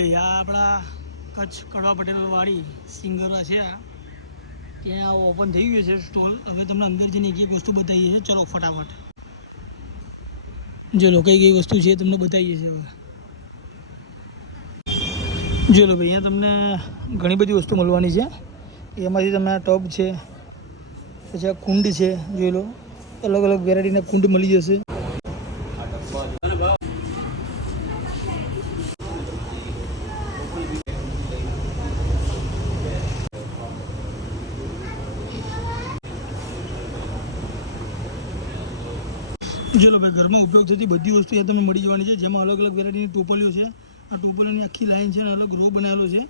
આપણા કચ્છ કડવા પટેલ વાળી સિંગરો છે ત્યાં ઓપન થઈ ગયું છે સ્ટોલ. હવે તમને અંદર જઈને એક એક વસ્તુ બતાવીએ છીએ. ચલો ફટાફટ. જો લો કઈ વસ્તુ છે તમને બતાવીએ છીએ હવે. જો લો ભાઈ તમને ઘણી બધી વસ્તુ મળવાની છે. એમાંથી તમને આ ટબ છે, પછી આ કુંડ છે, જોઈ લો. અલગ અલગ વેરાયટીના કુંડ મળી જશે. ભાઈ ઘરમાં ઉપયોગ થતી બધી વસ્તુ એ તમને મળી જવાની છે. જેમાં અલગ અલગ વેરાયટીની ટોપલીઓ છે. આ ટોપલીઓની આખી લાઈન છે અને અલગ રો બનાવેલો છે.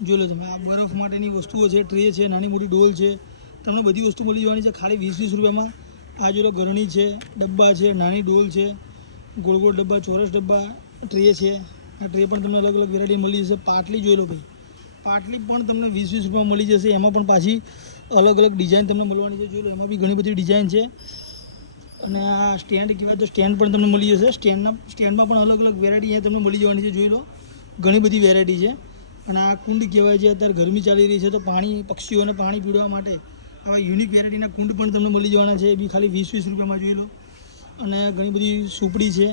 જોઈ લો તમે, આ બરફ માટેની વસ્તુઓ છે ટ્રે છે, નાની મોટી ડોલ છે. તમને બધી વસ્તુ મળી જવાની છે. ખાલી વીસ વીસ રૂપિયામાં. આ જોઈ લો ગરણી છે, ડબ્બા છે, નાની ડોલ છે, ગોળ ગોળ ડબ્બા, ચોરસ ડબ્બા ટ્રે છે. આ ટ્રે પણ તમને અલગ અલગ વેરાયટી મળી જશે. પાટલી જોઈ લો ભાઈ. પાટલી પણ તમને વીસ વીસ રૂપિયામાં મળી જશે. એમાં પણ પાછી અલગ અલગ ડિઝાઇન તમને મળવાની છે. જોઈ લો એમાં બી ઘણી બધી ડિઝાઇન છે. અને આ સ્ટેન્ડ કહેવાય તો સ્ટેન્ડ પણ તમને મળી જશે. સ્ટેન્ડના સ્ટેન્ડમાં પણ અલગ અલગ વેરાયટી અહીંયા તમને મળી જવાની છે, જોઈ લો. ઘણી બધી વેરાયટી છે. અને આ કુંડ કહેવાય છે, અત્યારે ગરમી ચાલી રહી છે, તો પાણી, પક્ષીઓને પાણી પીડવા માટે આવા યુનિક વેરાયટીના કુંડ પણ તમને મળી જવાના છે. એ બી ખાલી વીસ વીસ રૂપિયામાં જોઈ લો. અને ઘણી બધી સુપડી છે.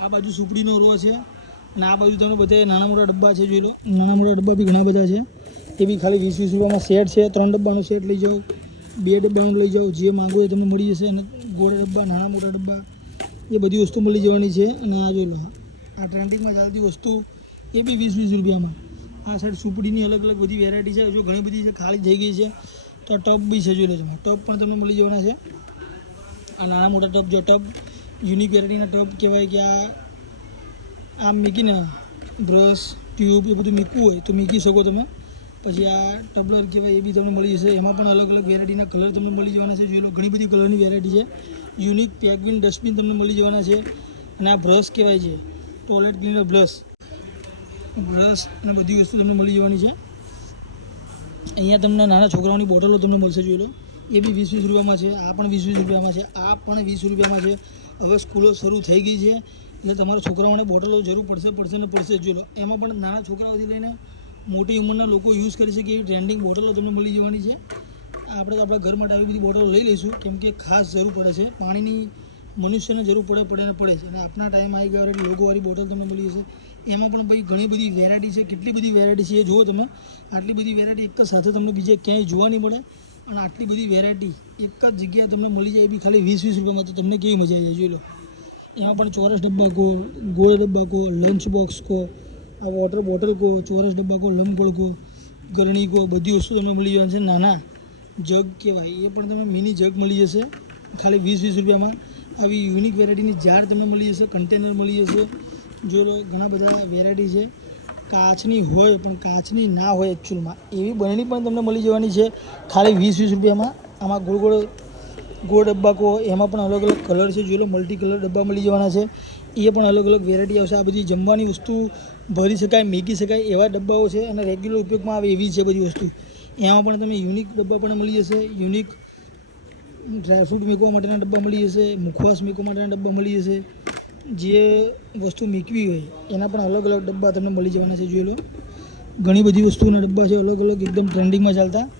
આ બાજુ સુપડીનો રો છે. અને આ બાજુ તમને બધે નાના મોટા ડબ્બા છે, જોઈ લો. નાના મોટા ડબ્બા બી ઘણા બધા છે. એ બી ખાલી વીસ વીસ રૂપિયામાં સેટ છે. ત્રણ ડબ્બાનો સેટ લઈ જાઓ. બે ડબ્બાનું લઈ જાઓ જે માંગો એ તમને મળી જશે અને ગોળા ડબ્બા, નાના મોટા ડબ્બા, એ બધી વસ્તુ મળી જવાની છે. અને આ જોઈ લો, આ ટ્રેન્ડિંગમાં ચાલતી વસ્તુ એ બી વીસ વીસ રૂપિયામાં. આ સાઈડ સુપડીની અલગ અલગ બધી વેરાયટી છે. જો ઘણી બધી ખાલી થઈ ગઈ છે, તો ટપ બી છે જોઈ લો તમે. ટપ પણ તમને મળી જવાના છે. આ નાના મોટા ટપ જો ટપ યુનિક વેરાયટીના ટપ કહેવાય કે આ, આમ મીકીને બ્રશ ટ્યુબ એ બધું મૂકવું હોય તો મૂકી શકો તમે. પછી આ ટબલર કહેવાય એ બી તમને મળી જશે. એમાં પણ અલગ અલગ વેરાયટીના કલર તમને મળી જવાના છે. જોઈ લો, ઘણી બધી કલરની વેરાયટી છે. યુનિક પેગવિન ડસ્ટબિન તમને મળી જવાના છે. અને આ બ્રશ કહેવાય છે. ટોયલેટ ક્લીનર બ્રશ બ્રશ અને બધી વસ્તુ તમને મળી જવાની છે. અહીંયા તમને નાના છોકરાઓની બોટલો તમને મળશે, જોઈ લો. એ બી વીસ વીસ રૂપિયામાં છે. આ પણ વીસ વીસ રૂપિયામાં છે. આ પણ વીસ રૂપિયામાં છે. હવે સ્કૂલો શરૂ થઈ ગઈ છે. એટલે તમારા છોકરાઓને બોટલો જરૂર પડશે પડશે ને પડશે, જોઈ લો. એમાં પણ નાના છોકરાઓથી લઈને મોટી ઉંમરના લોકો યુઝ કરી શકે એવી ટ્રેન્ડિંગ બોટલો તમને મળી જવાની છે. આપણે તો આપણા ઘર માટે આવી બધી બોટલો લઈ લઈશું, કેમ કે ખાસ જરૂર પડે છે. પાણીની મનુષ્યને જરૂર પડે પડે ને પડે છે. અને આપણા ટાઈમ આવી ગયા એટલે લોગોવાળી બોટલ તમને મળી જશે. એમાં પણ ભાઈ ઘણી બધી વેરાયટી છે. કેટલી બધી વેરાયટી છે એ જુઓ તમે. આટલી બધી વેરાયટી એક જ સાથે તમને બીજે ક્યાંય જોવા નહીં મળે. અને આટલી બધી વેરાયટી એક જ જગ્યાએ તમને મળી જાય એ બી ખાલી વીસ વીસ રૂપિયામાં તો તમને કેવી મજા આવી જાય, જોઈ લો. એમાં પણ ચોરસ ડબ્બા કહો, ગોળ ડબ્બા કહો લંચ બોક્સ કહો આ વોટર બોટલ કહો ચોરસ ડબ્બા કહો લંબગોળ કહો ગરણી કહો બધી વસ્તુ તમને મળી જવાની છે. નાના જગ કહેવાય, એ પણ તમે મિની જગ મળી જશે. ખાલી વીસ વીસ રૂપિયામાં. આવી યુનિક વેરાયટીની જાર તમને મળી જશે કન્ટેનર મળી જશે. જો ઘણા બધા વેરાયટી છે. કાચની હોય, પણ કાચની ના હોય એકચ્યુઅલમાં એવી બનેલી પણ તમને મળી જવાની છે. ખાલી વીસ વીસ રૂપિયામાં. આમાં ગોળ ગોળ ગોળ ડબ્બા કહો એમાં પણ અલગ અલગ કલર છે. જોઈ લો મલ્ટી કલર ડબ્બા મળી જવાના છે. એ પણ અલગ અલગ વેરાયટી આવશે. આ બધી જમવાની વસ્તુ ભરી શકાય, મેકી શકાય એવા ડબ્બાઓ છે અને રેગ્યુલર ઉપયોગમાં આવે એવી છે બધી વસ્તુ. એમાં પણ તમે યુનિક ડબ્બા પણ મળી જશે. યુનિક ડ્રાયફ્રૂટ મૂકવા માટેના ડબ્બા મળી જશે. મુખવાસ મૂકવા માટેના ડબ્બા મળી જશે. જે વસ્તુ મૂકવી હોય, એના પણ અલગ અલગ ડબ્બા તમને મળી જવાના છે. જોઈ લો. ઘણી બધી વસ્તુઓના ડબ્બા છે, અલગ અલગ, એકદમ ટ્રેન્ડિંગમાં ચાલતા.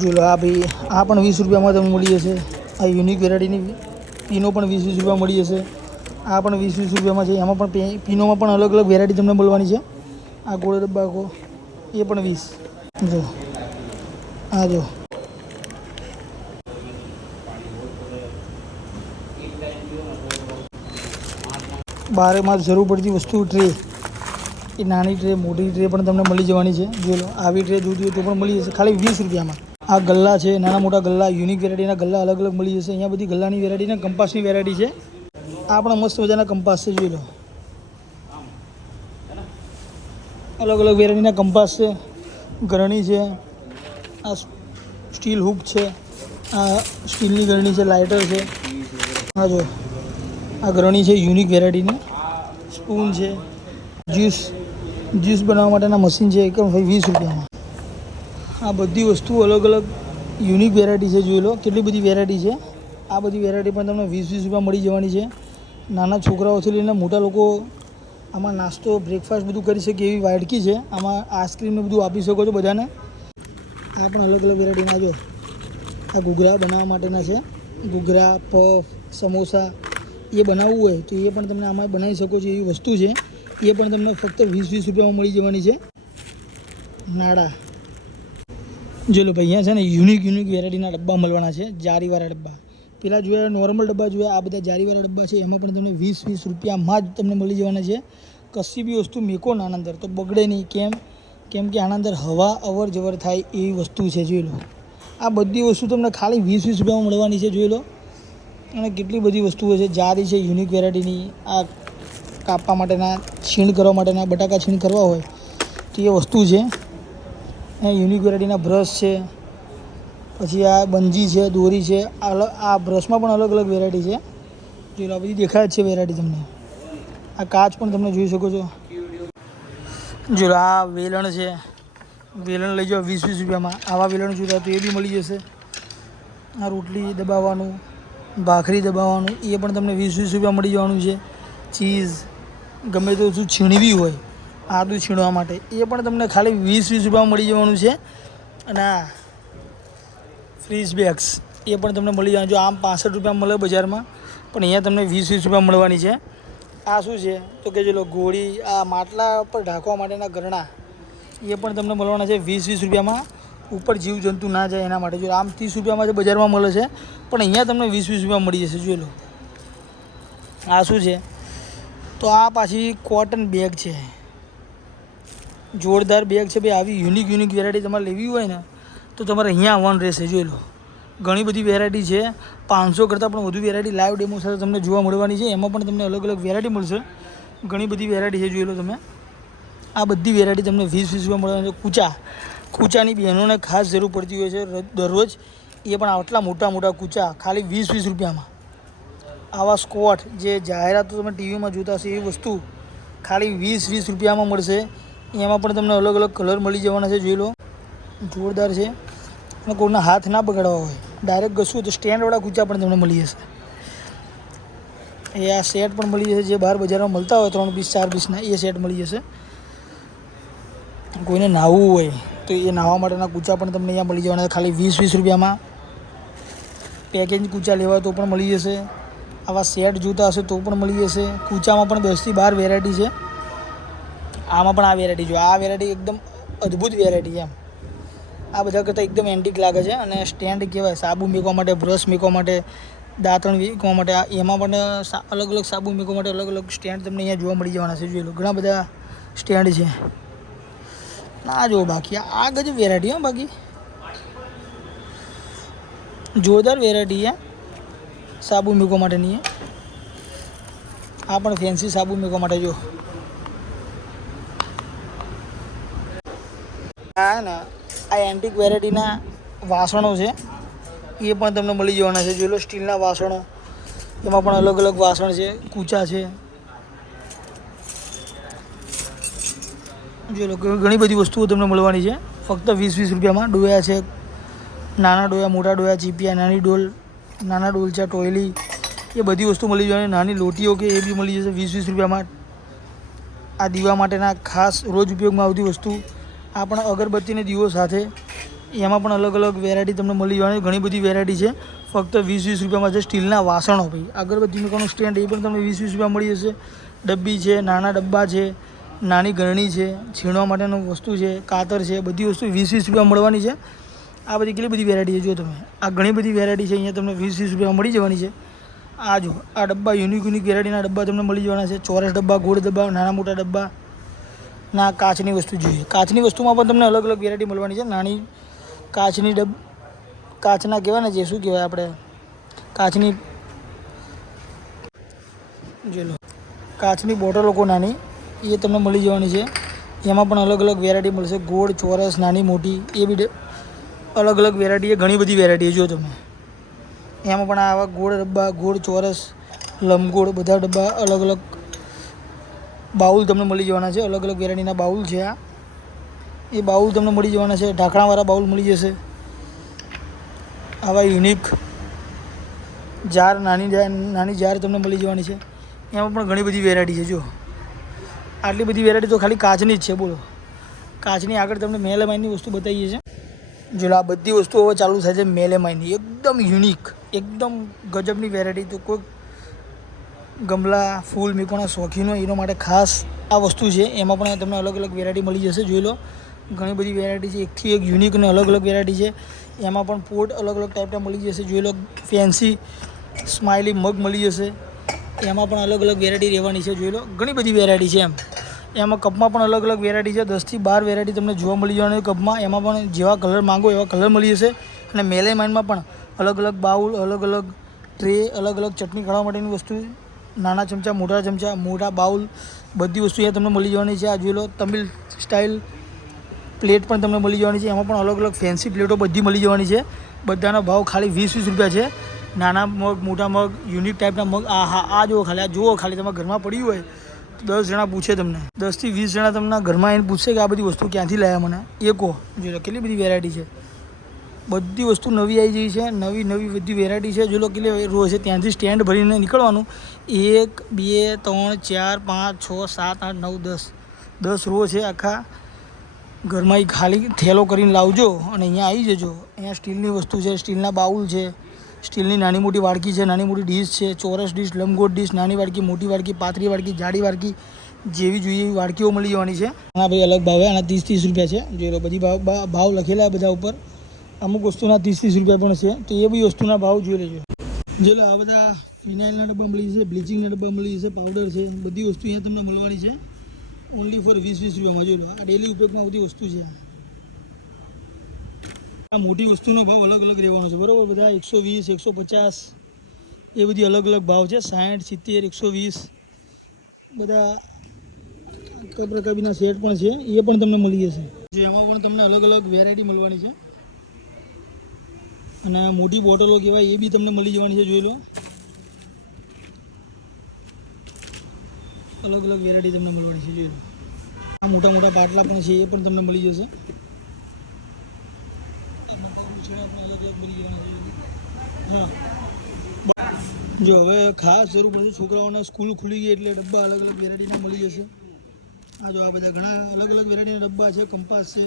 જો લો, આ ભાઈ, આ પણ વીસ રૂપિયામાં તમને મળી જશે. આ યુનિક વેરાયટીની પીનો પણ વીસ વીસ રૂપિયા મળી જશે. આ પણ વીસ વીસ રૂપિયામાં છે. એમાં પણ પીનોમાં પણ અલગ અલગ વેરાયટી તમને મળવાની છે. આ ગોળ ડબ્બા કહો એ પણ વીસ. જો, આ જો. બારેમાં જરૂર પડતી વસ્તુ ટ્રે એ નાની ટ્રે મોટી ટ્રે પણ તમને મળી જવાની છે. જો લો, આવી ટ્રે જોઈતી હોય તો પણ મળી જશે. ખાલી વીસ રૂપિયામાં. આ ગલ્લા છે, નાના મોટા ગલ્લા યુનિક વેરાયટીના ગલ્લા અલગ અલગ મળી જશે. અહીંયા બધી ગલ્લાની વેરાયટીના કંપાસની વેરાયટી છે. આ પણ મસ્ત મજાના કંપાસ છે, જોઈ લો. અલગ અલગ વેરાયટીના કંપાસ છે. ગરણી છે. આ સ્ટીલ હુક છે. આ સ્ટીલની ગરણી છે લાઇટર છે. હા જો, આ ગરણી છે યુનિક વેરાયટીની સ્પૂન છે. જ્યુસ જ્યુસ બનાવવા માટેના મશીન છે એકમ વીસ રૂપિયામાં. આ બધી વસ્તુ અલગ અલગ યુનિક વેરાયટી છે, જોઈ લો. કેટલી બધી વેરાયટી છે. આ બધી વેરાયટી પણ તમને વીસ વીસ રૂપિયા મળી જવાની છે. નાના છોકરાઓથી લઈને મોટા લોકો આમાં નાસ્તો બ્રેકફાસ્ટ બધું કરી શકે એવી વાડકી છે. આમાં આઈસ્ક્રીમ ને બધું આપી શકો છો બધાને. આ પણ અલગ અલગ વેરાયટીના જો આ ઘૂઘરા બનાવવા માટેના છે. ઘૂઘરા પફ સમોસા એ બનાવવું હોય તો એ પણ તમને આમાં બનાવી શકો છો એવી વસ્તુ છે. એ પણ તમને ફક્ત વીસ વીસ રૂપિયામાં મળી જવાની છે. નાડા. જો લો ભાઈ અહીંયા છે ને યુનિક યુનિક વેરાયટીના ડબ્બા મળવાના છે, જારીવાળા ડબ્બા. પેલા જોયા નોર્મલ ડબ્બા જોયા, આ બધા જારીવાળા ડબ્બા છે, એમાં પણ તમને વીસ વીસ રૂપિયામાં જ તમને મળી જવાના છે. કશી બી વસ્તુ મેકો ને આના અંદર, તો બગડે નહીં. કેમ? કેમ કે આના અંદર હવા અવર જવર થાય એવી વસ્તુ છે, જોઈ લો. આ બધી વસ્તુ તમને ખાલી વીસ વીસ રૂપિયામાં મળવાની છે, જોઈ લો. અને કેટલી બધી વસ્તુઓ છે, જારી છે યુનિક વેરાયટીની આ કાપવા માટેના, છીણ કરવા માટેના, બટાકા છીણ કરવા હોય, તો એ વસ્તુ છે. અહીંયા યુનિક વેરાયટીના બ્રશ છે. પછી આ બંજી છે, દોરી છે અલગ આ બ્રશમાં પણ અલગ અલગ વેરાયટી છે. જો આ બધી દેખાય જ છે વેરાયટી તમને. આ કાચ પણ તમે જોઈ શકો છો. જો આ વેલણ છે. વેલણ લઈ જાઓ વીસ વીસ રૂપિયામાં. આવા વેલણ જોતા તો એ બી મળી જશે. આ રોટલી દબાવવાનું, ભાખરી દબાવવાનું, એ પણ તમને વીસ વીસ રૂપિયા મળી જવાનું છે. ચીઝ, ગમે તો શું છીણવી હોય. આદું છીણવા માટે. એ પણ તમને ખાલી વીસ વીસ રૂપિયામાં મળી જવાનું છે. અને આ ફ્રીઝ બેગ્સ એ પણ તમને મળી જવાનું જો આમ પાસઠ રૂપિયા મળે બજારમાં. પણ અહીંયા તમને વીસ વીસ રૂપિયા મળવાની છે. આ શું છે? તો કે ચલો ગોળી, આ માટલા પર ઢાંકવા માટેના ગરણા, એ પણ તમને મળવાના છે વીસ વીસ રૂપિયામાં. ઉપર જીવજંતુ ના જાય એના માટે. જો આમ ત્રીસ રૂપિયામાં જે બજારમાં મળે છે. પણ અહીંયા તમને વીસ વીસ રૂપિયા મળી જશે. જોઈ આ શું છે? તો આ પાછી કોટન બેગ છે. જોરદાર બેગ છે ભાઈ. આવી યુનિક યુનિક વેરાયટી તમારે લેવી હોય ને, તો તમારે અહીંયા આવવાનું રહેશે. જોઈ લો. ઘણી બધી વેરાયટી છે. પાંચસો કરતાં પણ વધુ વેરાયટી લાઈવ ડેમો સાથે તમને જોવા મળવાની છે. એમાં પણ તમને અલગ અલગ વેરાયટી મળશે. ઘણી બધી વેરાયટી છે, જોઈ લો તમે. આ બધી વેરાયટી તમને વીસ વીસ રૂપિયા મળવાની છે. કૂચા. કૂચાની બહેનોને ખાસ જરૂર પડતી હોય છે. દરરોજ એ પણ આટલા મોટા મોટા કૂચા, ખાલી વીસ વીસ રૂપિયામાં. આવા સ્કોટ, જે જાહેરાતો તમે ટીવીમાં જોતા હશે એ વસ્તુ ખાલી વીસ વીસ રૂપિયામાં મળશે. એમાં પણ તમને અલગ અલગ કલર મળી જવાના છે, જોઈ લો. જોરદાર છે. અને કોઈના હાથ ના બગાડવા હોય. ડાયરેક્ટ ઘસવું તો સ્ટેન્ડવાળા કૂચા પણ તમને મળી જશે. એ આ સેટ પણ મળી જશે, જે બહાર બજારમાં મળતા હોય, ત્રણ પીસ ચાર પીસના એ સેટ મળી જશે. કોઈને નાહવું હોય તો એ નાહવા માટેના કૂચા પણ તમને અહીંયા મળી જવાના ખાલી વીસ વીસ રૂપિયામાં. પેકેજ કૂચા લેવા તો પણ મળી જશે. આવા સેટ જોતા હશે તો પણ મળી જશે. કૂચામાં પણ દસથી બાર વેરાયટી છે. આમાં પણ આ વેરાયટી જો આ વેરાયટી એકદમ અદ્ભુત વેરાયટી છે એમ. આ બધા કરતાં એકદમ એન્ટિક લાગે છે અને સ્ટેન્ડ કહેવાય, સાબુ મીકવા માટે, બ્રશ મીકવા માટે, દાંતણ વીકવા માટે એમાં પણ અલગ અલગ સાબુ મીકવા માટે અલગ અલગ સ્ટેન્ડ તમને અહીંયા જોવા મળી જવાના છે, જોઈ લો. ઘણા બધા સ્ટેન્ડ છે. ના જો બાકી, આ જ વેરાયટી હો બાકી. જોરદાર વેરાયટી છે. સાબુ મૂકવા માટેની આ પણ ફેન્સી સાબુ મૂકવા માટે જો. આ ને. આ એન્ટિક વેરાયટીના વાસણો છે. એ પણ તમને મળી જવાના છે. જોઈ લો, સ્ટીલના વાસણો. એમાં પણ અલગ અલગ વાસણ છે. કૂચા છે. જોઈ લો ઘણી બધી વસ્તુઓ તમને મળવાની છે. ફક્ત વીસ વીસ રૂપિયામાં. ડોયા છે, નાના ડોયા, મોટા ડોયા, ચીપિયા, નાની ડોલ, નાના ડોલ છે ટોયલી. એ બધી વસ્તુ મળી જવાની. નાની લોટીઓ કે એ બી મળી જશે વીસ વીસ રૂપિયામાં. આ દીવા માટેના ખાસ રોજ ઉપયોગમાં આવતી વસ્તુ. આ પણ અગરબત્તીને દીવો સાથે. એમાં પણ અલગ અલગ વેરાયટી તમને મળી જવાની. ઘણી બધી વેરાયટી છે. ફક્ત વીસ વીસ રૂપિયામાં છે સ્ટીલના વાસણો ભાઈ. અગરબત્તી મૂકવાનું સ્ટેન્ડ એ પણ તમને વીસ વીસ રૂપિયા મળી જશે. ડબ્બી છે, નાના ડબ્બા છે, નાની ગરણી છે, છીણવા માટેનું વસ્તુ છે, કાતર છે, બધી વસ્તુ વીસ વીસ રૂપિયા મળવાની છે. આ બધી કેટલી બધી વેરાયટી છે જો તમે. આ ઘણી બધી વેરાયટી છે, અહીંયા તમને વીસ વીસ રૂપિયામાં મળી જવાની છે. આ જો, આ ડબ્બા યુનિક યુનિક વેરાયટીના ડબ્બા તમને મળી જવાના છે. ચોરસ ડબ્બા, ગોળ ડબ્બા, નાના મોટા ડબ્બા ના, કાચની વસ્તુ જોઈએ. કાચની વસ્તુમાં પણ તમને અલગ અલગ વેરાયટી મળવાની છે. નાની કાચની ડબ, કાચના કહેવાય ને જે, શું કહેવાય આપણે? કાચની જો કાચની બોટલો કો નાની, એ તમને મળી જવાની છે. એમાં પણ અલગ અલગ વેરાયટી મળશે. ગોળ, ચોરસ, નાની, મોટી, એ બી અલગ અલગ વેરાયટી ઘણી બધી વેરાયટી જો તમે. એમાં પણ આવા ગોળ ડબ્બા, ગોળ, ચોરસ, લંબગોળ, બધા ડબ્બા અલગ અલગ બાઉલ તમને મળી જવાના છે. અલગ અલગ વેરાયટીના બાઉલ છે આ. એ બાઉલ તમને મળી જવાના છે. ઢાંકણાવાળા બાઉલ મળી જશે. આવા યુનિક જાર નાની નાની જાર તમને મળી જવાની છે. એમાં પણ ઘણી બધી વેરાયટી છે, જો. આટલી બધી વેરાયટી તો ખાલી કાચની જ છે, બોલો. કાચની આગળ તમને મેલેમાઇનની વસ્તુ બતાવીએ છે જો આ બધી વસ્તુઓ હવે ચાલુ થાય છે મેલેમાઇનની એકદમ યુનિક એકદમ ગજબની વેરાયટી તો કોઈ ગમલા, ફૂલ, મીકોના શોખીન, એનો માટે ખાસ આ વસ્તુ છે. એમાં પણ તમને અલગ અલગ વેરાયટી મળી જશે, જોઈ લો. ઘણી બધી વેરાયટી છે. એકથી એક યુનિક અને અલગ અલગ વેરાયટી છે. એમાં પણ પોટ અલગ અલગ ટાઈપના મળી જશે. જોઈ લો ફેન્સી સ્માઇલી મગ મળી જશે. એમાં પણ અલગ અલગ વેરાયટી રહેવાની છે, જોઈ લો. ઘણી બધી વેરાયટી છે એમ. એમાં કપમાં પણ અલગ અલગ વેરાયટી છે. દસથી બાર વેરાયટી તમને જોવા મળી જવાની કપમાં. એમાં પણ જેવા કલર માંગો એવા કલર મળી જશે. અને મેલેમાઇનમાં પણ અલગ અલગ બાઉલ, અલગ અલગ ટ્રે અલગ અલગ ચટણી ખાવા માટેની વસ્તુ નાના ચમચા, મોટા ચમચા, મોટા બાઉલ, બધી વસ્તુ અહીંયા તમને મળી જવાની છે. આ જોઈ લો, તમિલ સ્ટાઇલ પ્લેટ પણ તમને મળી જવાની છે. એમાં પણ અલગ અલગ ફેન્સી પ્લેટો બધી મળી જવાની છે. બધાનો ભાવ ખાલી વીસ વીસ રૂપિયા છે. નાના મગ, મોટા મગ યુનિક ટાઈપના મગ. આ, હા, આ જુઓ ખાલી, આ જુઓ ખાલી, તમારા ઘરમાં પડ્યું હોય દસ જણા પૂછે તમને. દસથી વીસ જણા તમને ઘરમાં એને પૂછશે કે આ બધી વસ્તુ ક્યાંથી લાવ્યા મને. એ કહો. લો, કેટલી બધી વેરાયટી છે. બધી વસ્તુ નવી આવી ગઈ છે, નવી નવી બધી વેરાયટી છે. જો લો કેટલી રો છે ત્યાંથી સ્ટેન્ડ ભરીને નીકળવાનું, એક, બે, ત્રણ, ચાર, પાંચ, છ, સાત, આઠ, નવ, દસ. દસ રો છે આખા ઘરમાં એ ખાલી થેલો કરીને લાવજો અને અહીંયા આવી જજો. અહીંયા સ્ટીલની વસ્તુ છે, સ્ટીલના બાઉલ છે, સ્ટીલની નાની મોટી વાડકી છે, નાની મોટી ડીશ છે, ચોરસ ડીશ લંબગોટ ડીશ નાની વાડકી, મોટી વાડકી, પાતળી વાડકી, જાડી વાડકી, જેવી જોઈએ એવી વાડકીઓ મળી જવાની છે. હા ભાઈ, અલગ ભાવે આના ત્રીસ ત્રીસ રૂપિયા છે. જોઈ લો બધી ભાવ ભાવ લખેલા બધા ઉપર અમુક વસ્તુના ત્રીસ ત્રીસ રૂપિયા પણ છે, તો એ બી વસ્તુના ભાવ જોઈ લેજો. જો લો આ બધા ફિનાઇલના ડબ્બા મળી જશે બ્લીચિંગના ડબ્બા મળી જશે પાવડર છે, બધી વસ્તુ અહીંયા તમને મળવાની છે. ઓનલી ફોર વીસ વીસ રૂપિયામાં જોઈ લો આ ડેલી ઉપયોગમાં આવતી વસ્તુ છે. આ મોટી વસ્તુનો ભાવ અલગ અલગ રહેવાનો છે, બરાબર? બધા એકસો વીસ, એકસો પચાસ, એ બધી અલગ અલગ ભાવ છે, સાઠ, સિત્તેર, એકસો વીસ. બધા કબરકબીના સેટ પણ છે, એ પણ તમને મળી જશે. એમાં પણ તમને અલગ અલગ વેરાયટી મળવાની છે. અને મોટી બોટલો કહેવાય, એ બી તમને મળી જવાની છે, જોઈ લો. અલગ અલગ વેરાયટી તમને મળવાની છે, જોઈ લો. આ મોટા મોટા પાટલા પણ છે, એ પણ તમને મળી જશે. જો હવે ખાસ જરૂર પડશે છોકરાઓના સ્કૂલ ખુલી ગઈ એટલે ડબ્બા અલગ અલગ વેરાયટીના મળી જશે. આ જો આ બધા ઘણા અલગ અલગ વેરાયટીના ડબ્બા છે, કંપાસ છે,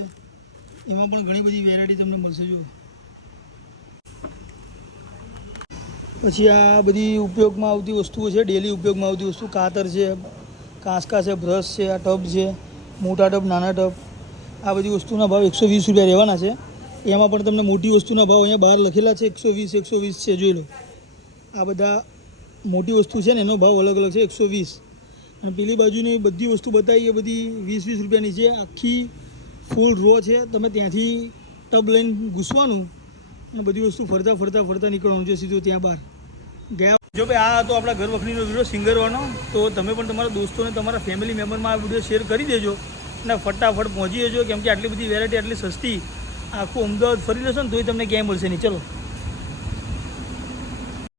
એમાં પણ ઘણી બધી વેરાયટી તમને મળશે જો પછી આ બધી ઉપયોગમાં આવતી વસ્તુઓ છે ડેલી ઉપયોગમાં આવતી વસ્તુ, કાતર છે, કાંસકા છે, બ્રશ છે, આ ટબ છે, મોટા ટબ, નાના ટબ, આ બધી વસ્તુના ભાવ એકસો વીસ રૂપિયા રહેવાના છે. એમાં પણ તમને મોટી વસ્તુના ભાવ અહીંયા બહાર લખેલા છે, એકસો વીસ એકસો વીસ છે, જોઈ લો. આ બધા મોટી વસ્તુ છે ને, એનો ભાવ અલગ અલગ છે, એકસો વીસ. અને પેલી બાજુની બધી વસ્તુ બતાવી એ બધી વીસ વીસ રૂપિયાની છે. આખી ફૂલ રો છે. તમે ત્યાંથી ટબ લઈને ઘૂસવાનું, અને બધી વસ્તુ ફરતા ફરતા ફરતા નીકળવાનું છે સીધું ત્યાં બહાર. ગયા જો ભાઈ આ હતો આપણા ઘર વખરીનો વીડિયો સિંગરવાનો તો તમે પણ તમારા દોસ્તોને, તમારા ફેમિલી મેમ્બરમાં આ વીડિયો શેર કરી દેજો અને ફટાફટ પહોંચી જજો, કેમ કે આટલી બધી વેરાયટી આટલી સસ્તી, આખું અમદાવાદ ફરી લેશો ને તોય તમને ક્યાંય મળશે નહીં. ચલો.